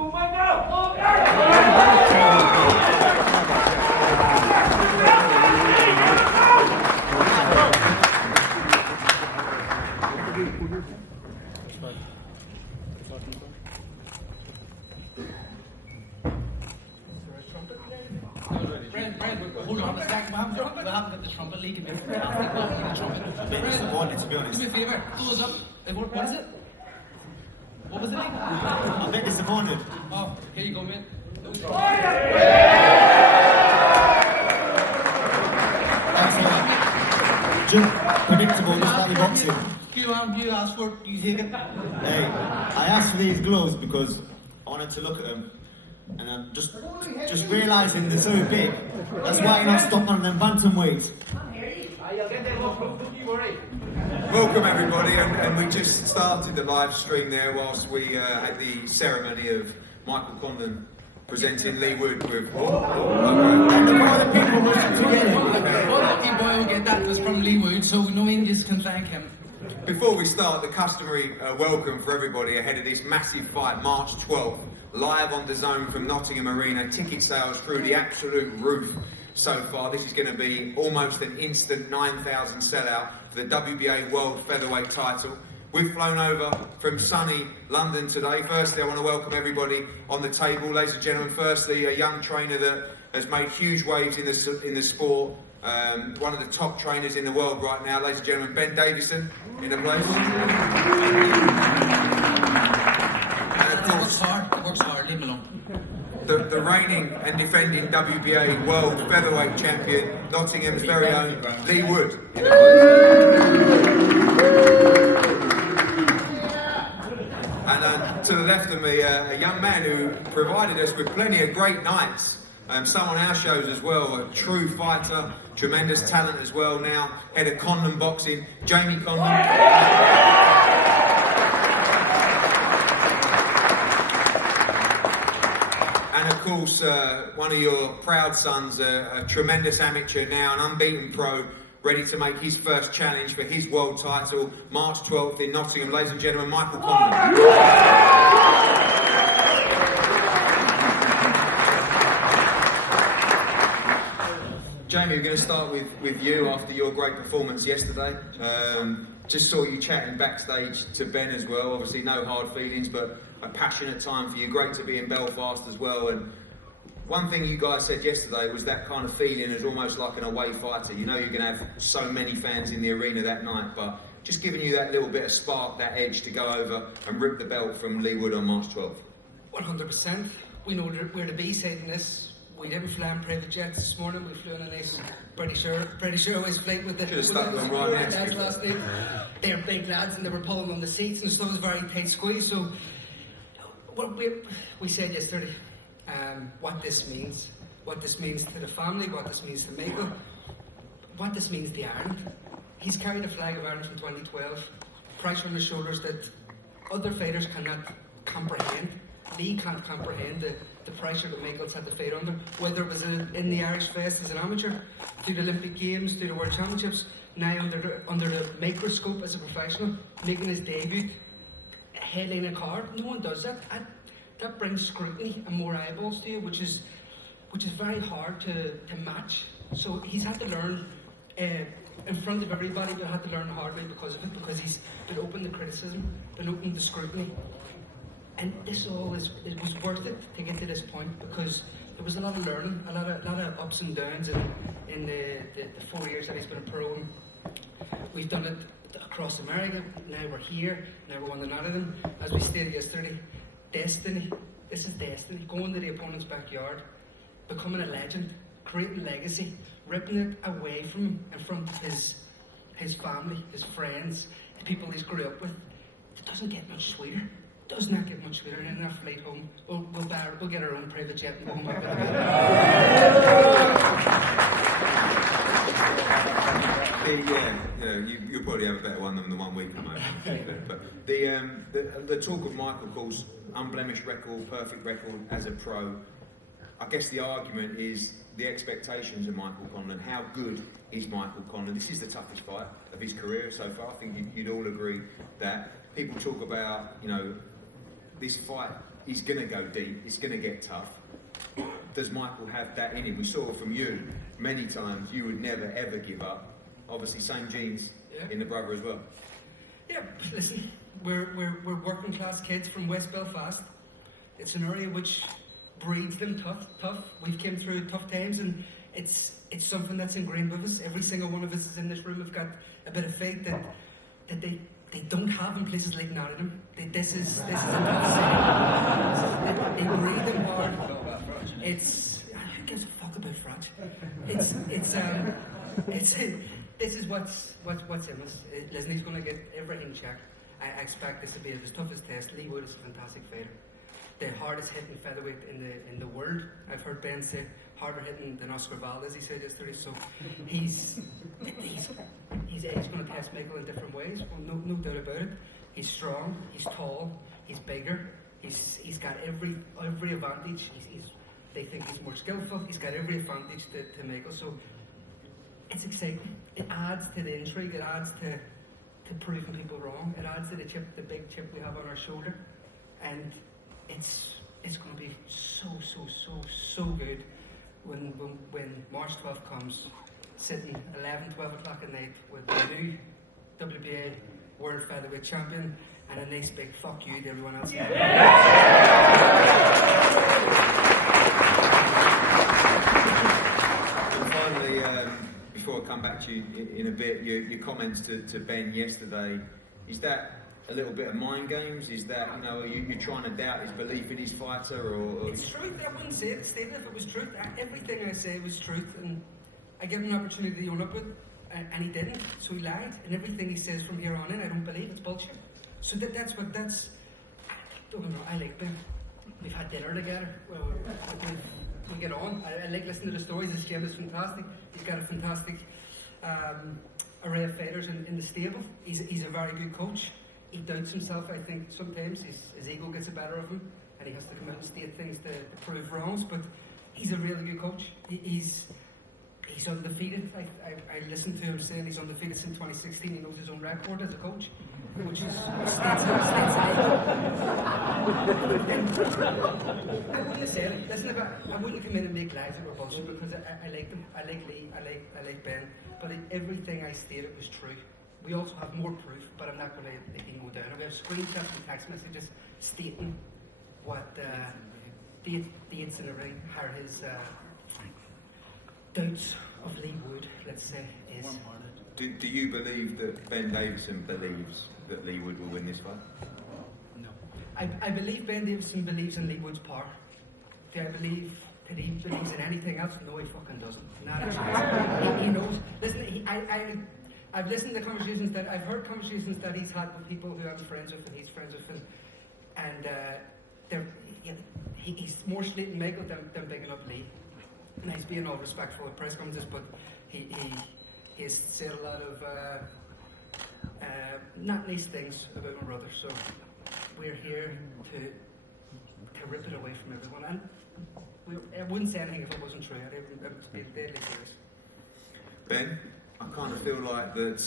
Hold on a second, we haven't got the trumpet league. It's disappointing, to be honest. Do me a favour, close up. What is it? What was it? I'm a bit disappointed. Oh, here you go, mate. Just predictable, just like the boxing. You asked for it, you take it. Hey, I asked for these gloves because I wanted to look at them. And I'm just realising they're so big. That's why you're not stopping on them bantamweights. Welcome everybody, and we just started the live stream there whilst we had the ceremony of Michael Conlan presenting Lee Wood with... And the more the people rushing to get it. One lucky boy will get that was from Lee Wood, so no English can thank him. Before we start, the customary welcome for everybody ahead of this massive fight, March 12th, live on DAZN from Nottingham Arena. Ticket sales through the absolute roof so far. This is going to be almost an instant 9,000 sellout for the WBA World Featherweight title. We've flown over from sunny London today. Firstly, I want to welcome everybody on the table. Ladies and gentlemen, firstly, a young trainer that has made huge waves in the sport. One of the top trainers in the world right now, ladies and gentlemen, Ben Davison in the place. And of course, works hard, leave him alone. The reigning and defending WBA World Featherweight Champion, Nottingham's very own Lee Wood. And to the left of me, a young man who provided us with plenty of great nights. Some on our shows as well, a true fighter, tremendous talent as well now, head of Conlan Boxing, Jamie Conlan. And of course, one of your proud sons, a tremendous amateur now, an unbeaten pro, ready to make his first challenge for his world title, March 12th in Nottingham. Ladies and gentlemen, Michael Conlan. Jamie, we're going to start with you after your great performance yesterday. Just saw you chatting backstage to Ben as well. Obviously, no hard feelings, but a passionate time for you. Great to be in Belfast as well. And one thing you guys said yesterday was that kind of feeling is almost like an away fighter. You know you're going to have so many fans in the arena that night, but just giving you that little bit of spark, that edge to go over and rip the belt from Lee Wood on March 12th. 100%. We know we're the B-side in this. We didn't fly in private jets this morning. We flew in a nice British Airways flight with the lads last night. They're big lads and they were pulling on the seats and stuff. It was a very tight squeeze. So what we said yesterday, what this means to the family, what this means to Michael, what this means to Ireland. He's carried the flag of Ireland from 2012. Pressure on his shoulders that other fighters cannot comprehend. Lee can't comprehend the pressure that Michael's had to fight under, whether it was in the Irish Fest as an amateur, through the Olympic Games, through the World Championships, now under the microscope as a professional, making his debut, headlining a card. No one does that. That brings scrutiny and more eyeballs to you, which is very hard to match. So he's had to learn in front of everybody, but had to learn the hard way because of it, because he's been open to criticism, been open to scrutiny. And this all it was worth it to get to this point, because there was a lot of learning, a lot of ups and downs in the 4 years that he's been a pro. We've done it across America, now we're here, now we're on the Nottingham. As we stated yesterday, destiny. This is destiny. Going to the opponent's backyard, becoming a legend, creating legacy, ripping it away from him in front of his family, his friends, the people he's grew up with. It doesn't get much sweeter. Does not get much sweeter. And in our flight home, we'll get our own private jet and go home. You'll probably have a better one than the one we can make. But the talk of Michael, of course, unblemished record, perfect record as a pro. I guess the argument is the expectations of Michael Conlan. How good is Michael Conlan? This is the toughest fight of his career so far. I think you'd all agree that. People talk about, this fight he's going to go deep, it's going to get tough. Does Michael have that in him? We saw from you many times you would never ever give up. Obviously, same genes in the brother as well. Yeah, listen, we're working class kids from West Belfast. It's an area which breeds them tough. We've came through tough times, and it's something that's ingrained with us. Every single one of us is in this room have got a bit of faith that they don't have in places like Nottingham. This is a tough city. They breathe them hard. Who gives a fuck about French? This is what's in us. Listen, he's going to get everything checked. I expect this to be his toughest test. Lee Wood is a fantastic fighter. The hardest hitting featherweight in the world. I've heard Ben say harder hitting than Oscar Valdez, he said yesterday. So he's going to test Michael in different ways. Well, no doubt about it. He's strong. He's tall. He's bigger. He's got every advantage. They think he's more skillful. He's got every advantage to Michael. So it's exciting. It adds to the intrigue. It adds to proving people wrong. It adds to the big chip we have on our shoulder, and it's going to be so good when March 12th comes, sitting 12 o'clock at night with the new WBA World Featherweight Champion and a nice big fuck you to everyone else. And finally, before I come back to you in a bit, your comments to Ben yesterday, is that a little bit of mind games? Is that, are you trying to doubt his belief in his fighter? Or it's truth. I wouldn't say it if it was truth. Everything I say was truth, and I gave him an opportunity to own up with, and he didn't, so he lied. And everything he says from here on in, I don't believe. It's bullshit. So don't get me wrong, I like Ben. We've had dinner together. We get on. I like listening to the stories. This gym is fantastic. He's got a fantastic array of fighters in the stable. He's a very good coach. He doubts himself, I think, sometimes. His ego gets the better of him, and he has to come out and state things to prove wrongs, but he's a really good coach. He's undefeated. I listened to him saying he's undefeated since 2016. He knows his own record as a coach, which is states I wouldn't have said it. Listen, I wouldn't come in and make lies that were bullshit, because I like them. I like Lee. I like Ben. But everything I stated was true. We also have more proof, but I'm not going to let him go down. We have screenshots and text messages stating what dates in the ring, how his doubts of Lee Wood, let's say, is. Do you believe that Ben Davison believes that Lee Wood will win this fight? No. I believe Ben Davison believes in Lee Wood's power. Do I believe that he believes in anything else? No, he fucking doesn't. Not a chance. He knows. Listen, I've listened to conversations I've heard conversations that he's had with people who I'm friends with and he's friends with, and he's more slating Michael than bigging up Lee. And he's being all respectful at press conferences, but he has said a lot of not nice things about my brother. So we're here to rip it away from everyone. And I wouldn't say anything if it wasn't true. I'd be deadly serious. Ben, I kind of feel like that,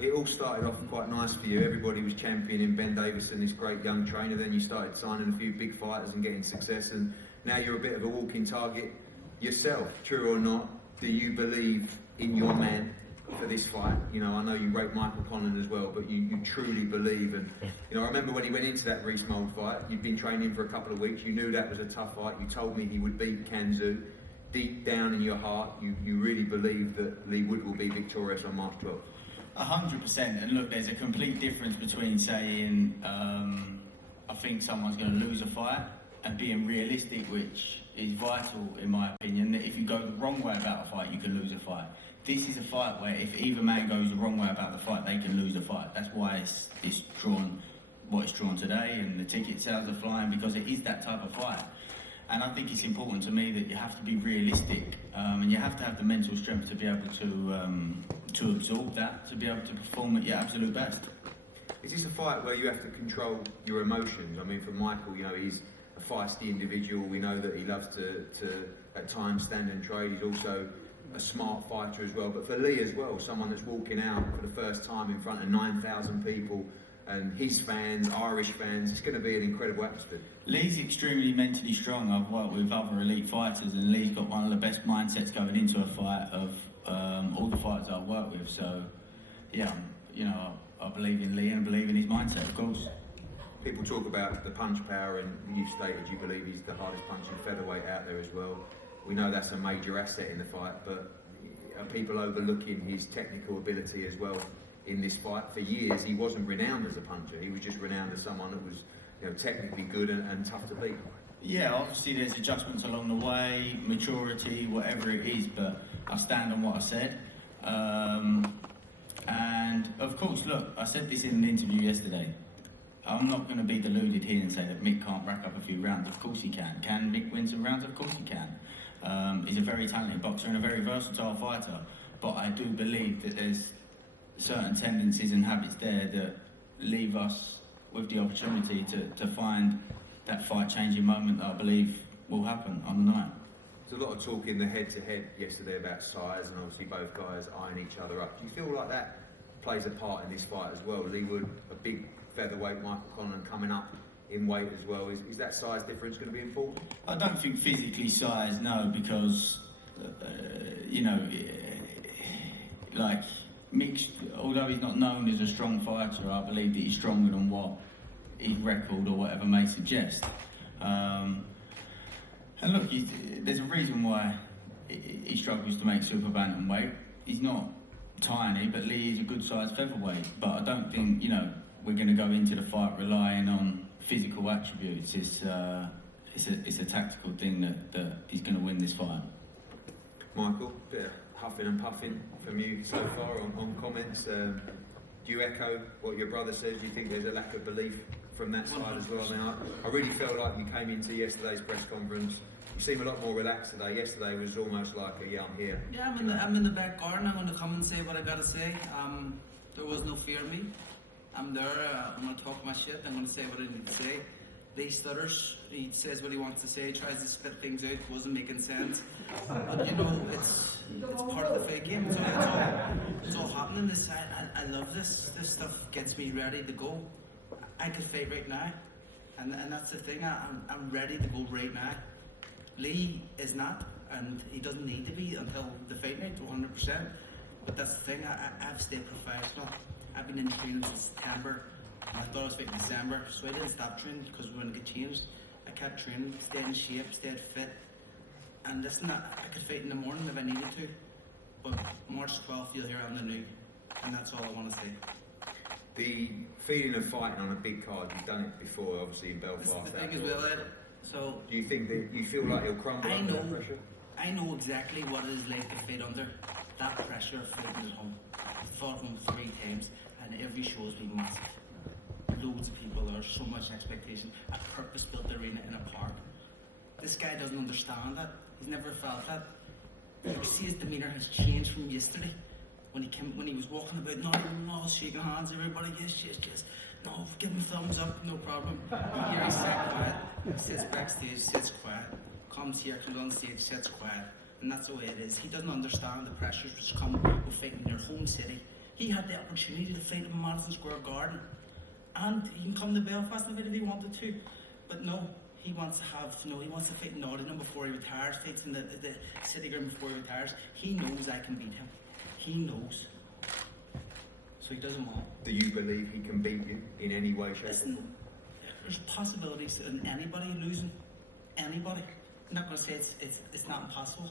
it all started off quite nice for you. Everybody was championing Ben Davison, this great young trainer. Then you started signing a few big fighters and getting success, and now you're a bit of a walking target yourself. True or not, do you believe in your man for this fight? I know you rate Michael Conlan as well, but you truly believe. And I remember when he went into that Reece Mould fight, you'd been training for a couple of weeks. You knew that was a tough fight. You told me he would beat Kanzu. Deep down in your heart, you really believe that Lee Wood will be victorious on March 12th? 100%. And look, there's a complete difference between saying I think someone's going to lose a fight and being realistic, which is vital in my opinion. That if you go the wrong way about a fight, you can lose a fight. This is a fight where if either man goes the wrong way about the fight, they can lose the fight. That's why it's drawn what it's drawn today, and the ticket sales are flying, because it is that type of fight. And I think it's important to me that you have to be realistic, and you have to have the mental strength to be able to absorb that, to be able to perform at your absolute best. Is this a fight where you have to control your emotions? I mean, for Michael, he's a feisty individual. We know that he loves to at times stand and trade. He's also a smart fighter as well. But for Lee as well, someone that's walking out for the first time in front of 9,000 people, and his fans, Irish fans. It's going to be an incredible atmosphere. Lee's extremely mentally strong. I've worked with other elite fighters, and Lee's got one of the best mindsets going into a fight of all the fighters I've worked with. So, yeah, you know, I believe in Lee and I believe in his mindset, of course. People talk about the punch power, and you stated you believe he's the hardest punching featherweight out there as well. We know that's a major asset in the fight, but are people overlooking his technical ability as well in this fight? For years, he wasn't renowned as a puncher. He was just renowned as someone that was, you know, technically good and tough to beat. Yeah, obviously there's adjustments along the way, maturity, whatever it is, but I stand on what I said. And of course, look, I said this in an interview yesterday. I'm not going to be deluded here and say that Mick can't rack up a few rounds. Of course he can. Can Mick win some rounds? Of course he can. He's a very talented boxer and a very versatile fighter. But I do believe that there's certain tendencies and habits there that leave us with the opportunity to find that fight-changing moment that I believe will happen on the night. There's a lot of talk in the head-to-head yesterday about size, and obviously both guys eyeing each other up. Do you feel like that plays a part in this fight as well? Lee Wood, a big featherweight, Michael Conlan coming up in weight as well. Is that size difference going to be important? I don't think physically size, no, because, you know, like, Mick, although he's not known as a strong fighter, I believe that he's stronger than what his record or whatever may suggest. And look, there's a reason why he struggles to make super bantamweight. He's not tiny, but Lee is a good sized featherweight. But I don't think, you know, we're going to go into the fight relying on physical attributes. It's a tactical thing that he's going to win this fight. Michael, bit of huffing and puffing from you so far on comments. Do you echo what your brother said? Do you think there's a lack of belief from that side as well? I mean, I really felt like you came into yesterday's press conference. You seem a lot more relaxed today. Yesterday was almost like a, yeah, I'm here. Yeah, I'm in the back garden. I'm going to come and say what I got to say. There was no fear of me. I'm there. I'm going to talk my shit. I'm going to say what I need to say. Lee stutters. He says what he wants to say. Tries to spit things out. Wasn't making sense. But you know, it's part of the fight game. It's all happening. I love this. This stuff gets me ready to go. I could fight right now, and that's the thing. I'm ready to go right now. Lee is not, and he doesn't need to be until the fight night, 100%. But that's the thing. I've stayed professional. I've been in training since September. I thought I was fighting in December, so I didn't stop training because we wouldn't get changed. I kept training, stayed in shape, stayed fit. And listen, I could fight in the morning if I needed to. But March 12th, you'll hear on the news, and that's all I want to say. The feeling of fighting on a big card, you've done it before, obviously in Belfast. This is the thing as well, Ed. So do you think that you feel like he'll crumble under that pressure? I know exactly what it is like to fight under that pressure of fighting at home. I've fought him 3 times, and every show has been massive. Loads of people, there's so much expectation. A purpose-built arena in a park. This guy doesn't understand that. He's never felt that. You see his demeanour has changed from yesterday. When he was walking about, no, shaking hands, everybody, yes. No, give him thumbs up, no problem. Here he's sat quiet, sits backstage, sits quiet, comes here, comes on stage, sits quiet. And that's the way it is. He doesn't understand the pressures which come with fighting in your home city. He had the opportunity to fight in Madison Square Garden. And he can come to Belfast and fight if he wanted to. But no, he wants to fight in Nottingham before he retires, fights in the city ground before he retires. He knows I can beat him. He knows. So he doesn't want. Do you believe he can beat you in any way, shape, or form? There's possibilities in anybody losing. Anybody. I'm not going to say it's not impossible,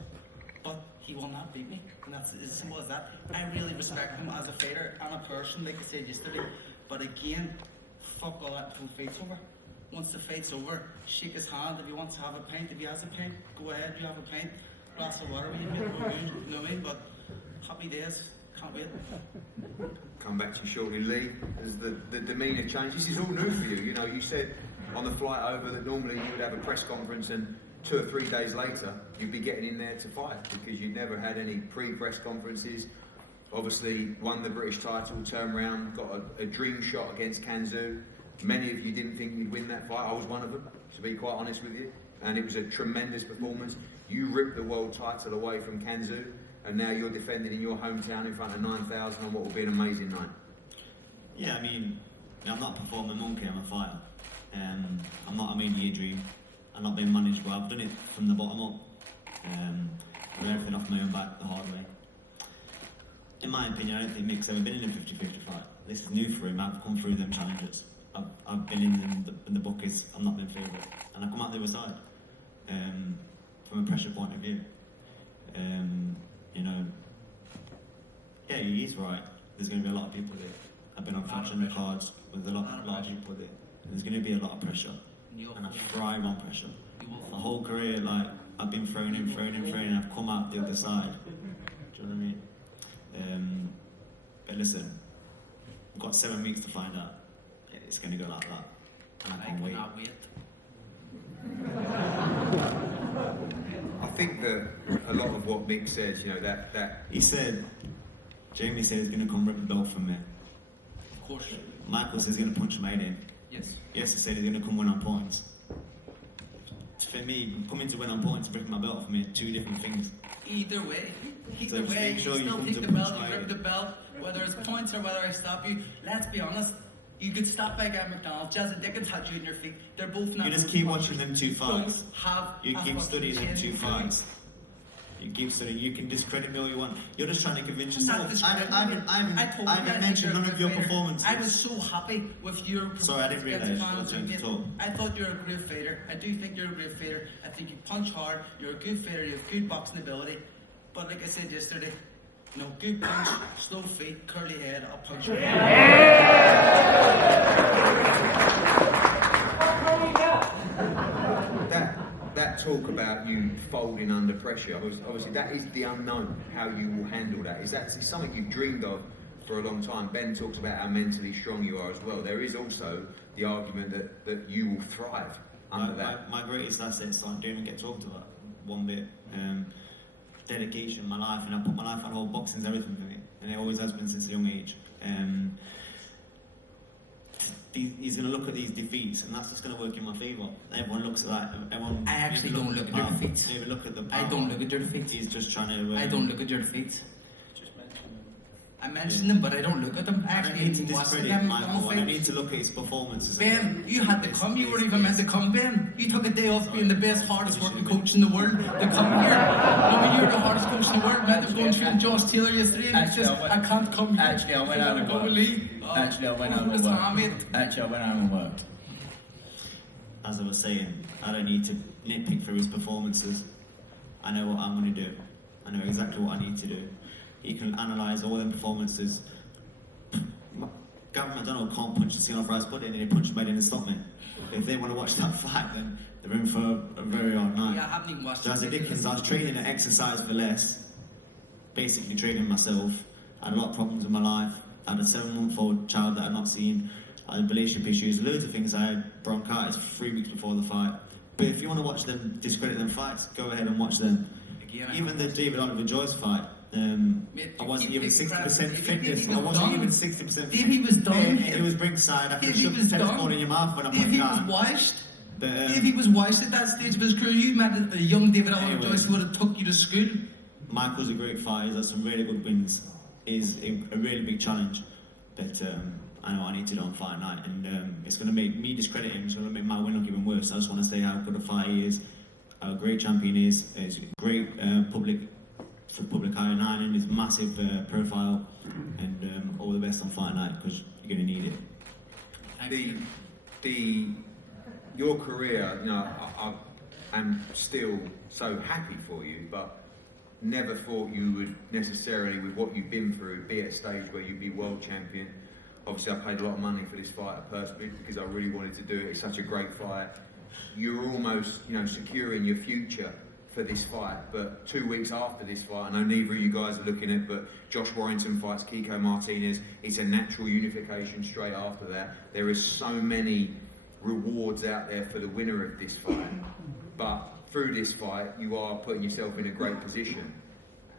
but he will not beat me. And that's as simple as that. I really respect him as a fighter and a person, like I said yesterday. But again, fuck all that until the fight's over. Once the fight's over, shake his hand. If he wants to have a pint, if he has a pint, go ahead, you have a pint. Glass of water, you know what I mean? But happy days. Can't wait. Come back to you shortly, Lee. As the demeanour changed, this is all new for you. You know, you said on the flight over that normally you would have a press conference and 2 or 3 days later you'd be getting in there to fight because you'd never had any pre-press conferences. Obviously won the British title, turned around, got a dream shot against Kanzu. Many of you didn't think you'd win that fight. I was one of them, to be quite honest with you. And it was a tremendous performance. You ripped the world title away from Kanzu, and now you're defending in your hometown in front of 9,000 on what will be an amazing night. Yeah, I mean, I'm not a performing monkey, I'm a fighter. I'm not a media dream. I'm not being managed well. I've done it from the bottom up. I've done everything off my own back the hard way. In my opinion, I don't think Mick's ever been in a 50-50 fight. This is new for him. I've come through them challenges. I've been in the buckets. I'm not been favourite, and I come out the other side from a pressure point of view. You know, yeah, he is right. There's going to be a lot of people there. I've been on fraction cards with a lot of people there. There's going to be a lot of pressure, and I thrive on pressure. My whole career, like I've been thrown in, and I've come out the other side. Do you know what I mean? But listen, we've got 7 weeks to find out. It's going to go like that, and I can't wait. I think that a lot of what Mick says, you know, that he said, Jamie said he's going to come rip the belt from me. Of course. Michael says he's going to punch my head in. Yes. Yes, he said he's going to come win on points. For me, coming to win on points and breaking my belt for me, 2 different things. Either way, So just make sure you still come take to the punch belt, my you head. grip the belt, whether it's points or whether I stop you. Let's be honest, you could stop by Guy McDonald, Jazza Dickens had you in your feet. They're both not. You just keep watching them 2 fights. Don't have You a keep fucking studying them chance 2 in fights. You keep studying. You can discredit me all you want. You're just trying to convince I'm not yourself. discrediting I you. haven't I think mentioned you're none a of your great fighter. performances. I was so happy with your performance. Sorry, I didn't realise against you were Conlan going to talk. I thought you were a great fighter. I do think you're a great fighter. I think you punch hard. You're a good fighter. You have good boxing ability. But like I said yesterday, no good punch, slow feet, curly head. I'll punch you. that talk about you folding under pressure, obviously that is the unknown, how you will handle that. It's something you've dreamed of for a long time. Ben talks about how mentally strong you are as well. There is also the argument that you will thrive under that. My greatest assets don't even get talked about one bit. Dedication, my life, and I put my life on hold. Boxing's everything for me, and it always has been since a young age. He's going to look at these defeats, and that's just going to work in my favour. Everyone looks at that. Everyone. I actually don't look at your defeats. Maybe look at the. I don't look at your defeats. He's just trying to. I don't look at your defeats. I mention them, but I don't look at them. I I actually need to watch the discredit game. Michael, and I need to look at his performances. Ben, you had to come. You weren't even meant to come, Ben. You took a day off being the best, hardest working coach in the world to come here. No, you're the hardest coach in the world. Man, I was going through and Josh Taylor yesterday, and it's just, I can't come here. Actually, I went out and worked. Actually, I went out and worked. As I was saying, I don't need to nitpick through his performances. I know what I'm going to do. I know exactly what I need to do. He can analyse all them performances. Gavin McDonald can't punch the seal off rice pudding, and he punched my head in and stop me. If they want to watch that fight, then they're in for a very hard night. Yeah, I haven't even watched Jazza Dickens, I was training at exercise for less, basically training myself. I had a lot of problems in my life. I had a 7-month-old child that I'd not seen. I had relationship issues, loads of things. I had bronchitis 3 weeks before the fight. But if you want to watch them discredit them fights, go ahead and watch them. Even the David Oliver Joyce fight, I wasn't even 60% fitness. I wasn't even 60%. If he was done, It was ringside. I could shove the tennis ball in your mouth when I if put he it was down. washed, But, if he was washed at that stage of his career, you met a young David Oliver Anyway. Joyce who would have took you to school. Michael's a great fighter. He's had some really good wins. He's a really big challenge. But I know I need to do on fight night, and it's going to make me discredit him. It's going to make my win look even worse. I just want to say how good a fighter he is, how great champion he is. He's great public eye in Ireland. He's massive profile, and all the best on fight night because you're going to need it. Your career, you know, I'm still so happy for you, but never thought you would necessarily, with what you've been through, be at a stage where you'd be world champion. Obviously, I paid a lot of money for this fight personally because I really wanted to do it. It's such a great fight. You're almost, you know, securing your future for this fight. But 2 weeks after this fight, I know neither of you guys are looking at, but Josh Warrington fights Kiko Martinez. It's a natural unification straight after that. There is so many rewards out there for the winner of this fight. But through this fight, you are putting yourself in a great position.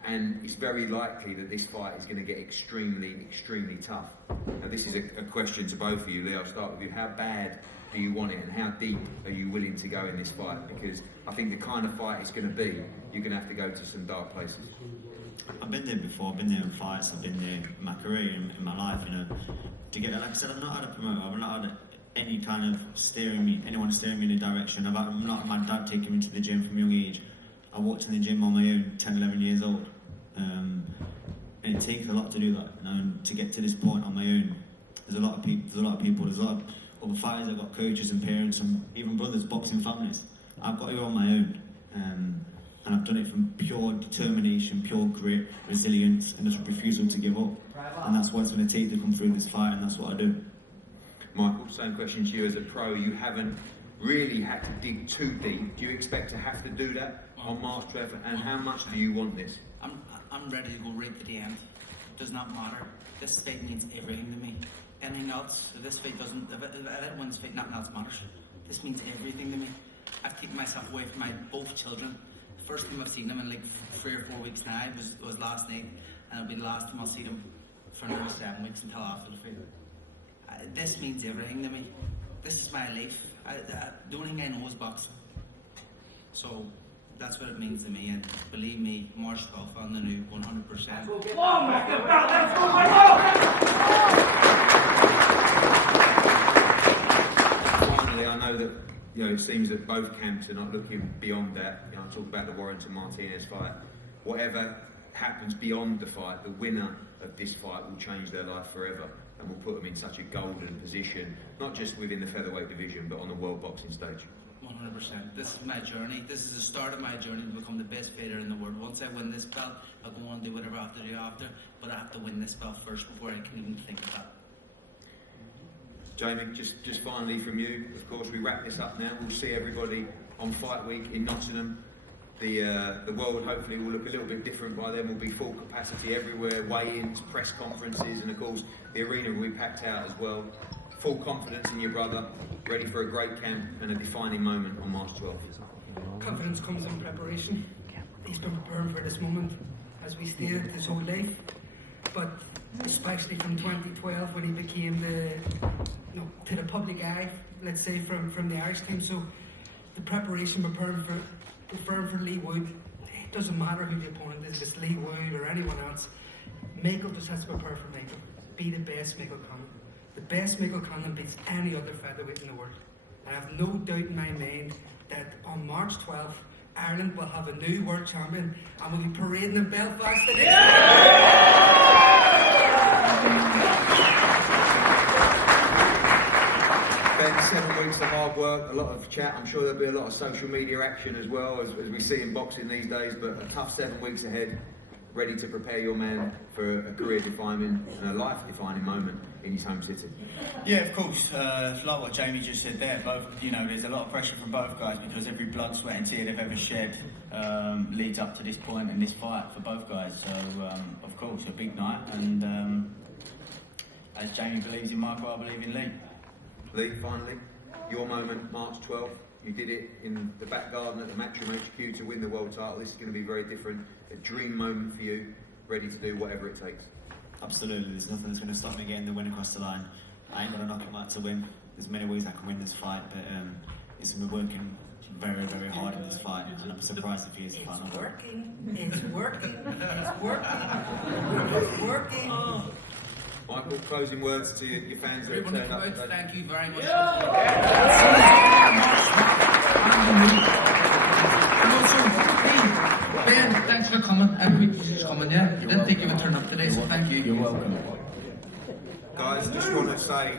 And it's very likely that this fight is going to get extremely, extremely tough. Now, this is a question to both of you. Lee, I'll start with you. How bad do you want it, and how deep are you willing to go in this fight? Because I think the kind of fight it's going to be, you're going to have to go to some dark places. I've been there before. I've been there in fights. I've been there in my career, in my life. You know, to get, like I said, I've not had a promoter. I've not had any kind of anyone steering me in a direction. I'm not my dad taking me to the gym from a young age. I walked in the gym on my own, 10, 11 years old. And it takes a lot to do that. You know, and to get to this point on my own, there's a lot of people. There's a lot of other fighters. I've got coaches and parents and even brothers, boxing families. I've got it on my own. And I've done it from pure determination, pure grit, resilience, and just refusal to give up. And that's what it's going to take to come through this fight, and that's what I do. Michael, same question to you as a pro. You haven't really had to dig too deep. Do you expect to have to do that on March 12th? And how much do you want this? I'm ready to go right to the end. It does not matter. This fight means everything to me. Anything else, if this fight doesn't, if I don't win this fight, nothing else matters. This means everything to me. I've taken myself away from my both children. The first time I've seen them in like 3 or 4 weeks now was last night, and it'll be the last time I'll see them for another 7 weeks until after the fight. This means everything to me. This is my life. The only thing I know is boxing. So that's what it means to me, and believe me, March 12th on the new 100%. Finally, I know that it seems that both camps are not looking beyond that. I talk about the Warrington Martinez fight. Whatever happens beyond the fight, the winner of this fight will change their life forever, and will put them in such a golden position, not just within the featherweight division, but on the world boxing stage. 100%. This is my journey. This is the start of my journey to become the best fighter in the world. Once I win this belt, I'll go on and do whatever I have to do after, but I have to win this belt first before I can even think of that. Jamie, just finally from you, of course, we wrap this up now. We'll see everybody on Fight Week in Nottingham. The world hopefully will look a little bit different by then. Will be full capacity everywhere, weigh-ins, press conferences, and of course the arena will be packed out as well. Full confidence in your brother, ready for a great camp and a defining moment on March 12th. Confidence comes in preparation. He's been preparing for this moment, as we stated, his whole life. But especially from 2012 when he became to the public eye, let's say from the Irish team. So the preparation, preparing for Lee Wood, it doesn't matter who the opponent is, if it's Lee Wood or anyone else. Michael just has to prepare for Michael. Be the best Michael Conlan. The best Michael Conlan beats any other featherweight in the world. And I have no doubt in my mind that on March 12th, Ireland will have a new world champion and will be parading in Belfast the next Ben, 7 weeks of hard work, a lot of chat. I'm sure there'll be a lot of social media action as well, as we see in boxing these days, but a tough 7 weeks ahead. Ready to prepare your man for a career-defining and a life-defining moment in his home city. Yeah, of course. Like what Jamie just said there, there's a lot of pressure from both guys because every blood, sweat and tear they've ever shed leads up to this point in this fight for both guys. So, of course, a big night. And as Jamie believes in Michael, I believe in Lee. Lee, finally, your moment, March 12th. You did it in the back garden at the Matchroom HQ to win the world title. This is going to be very different. A dream moment for you, ready to do whatever it takes. Absolutely, there's nothing that's going to stop me getting the win across the line. I ain't going to knock him out to win. There's many ways I can win this fight, but it's going to be working very, very hard in this fight, and I'm surprised if he is the final. It's working. It's working. Michael, closing words to your fans who have turned up today. Thank you very much. Ben, thanks for coming. Every week you're coming, yeah? Didn't think you would turn up today, so thank you. You're welcome. Guys, just want to say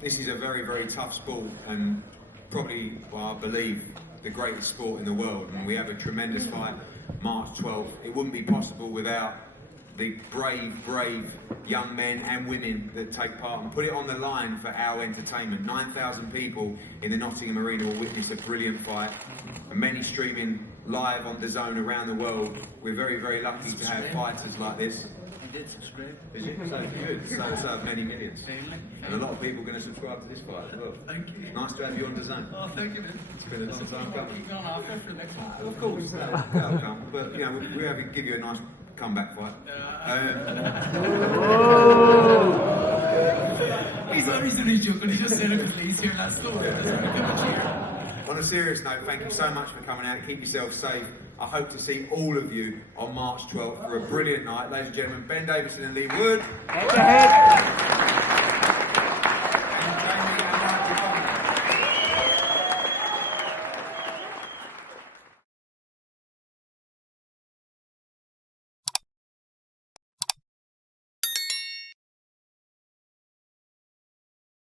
this is a very, very tough sport, and probably, I believe, the greatest sport in the world. And we have a tremendous fight, March 12th. It wouldn't be possible without the brave young men and women that take part and put it on the line for our entertainment. 9,000 people in the Nottingham Arena will witness a brilliant fight, and many streaming live on DAZN around the world. We're very, very lucky to have fighters like this. I did subscribe. Is it? So good. So have many millions. And a lot of people are going to subscribe to this fight as well. Thank you. Nice to have you on DAZN. Oh, thank you, man. It's been a long time coming. Keep going after for the next one. Of course, that'll come. But we have to give you a nice comeback fight. He's only joking. He just said it because Lee's here last night. On a serious note, thank you so much for coming out. Keep yourself safe. I hope to see all of you on March 12th for a brilliant night. Ladies and gentlemen, Ben Davison and Lee Wood. Head to head.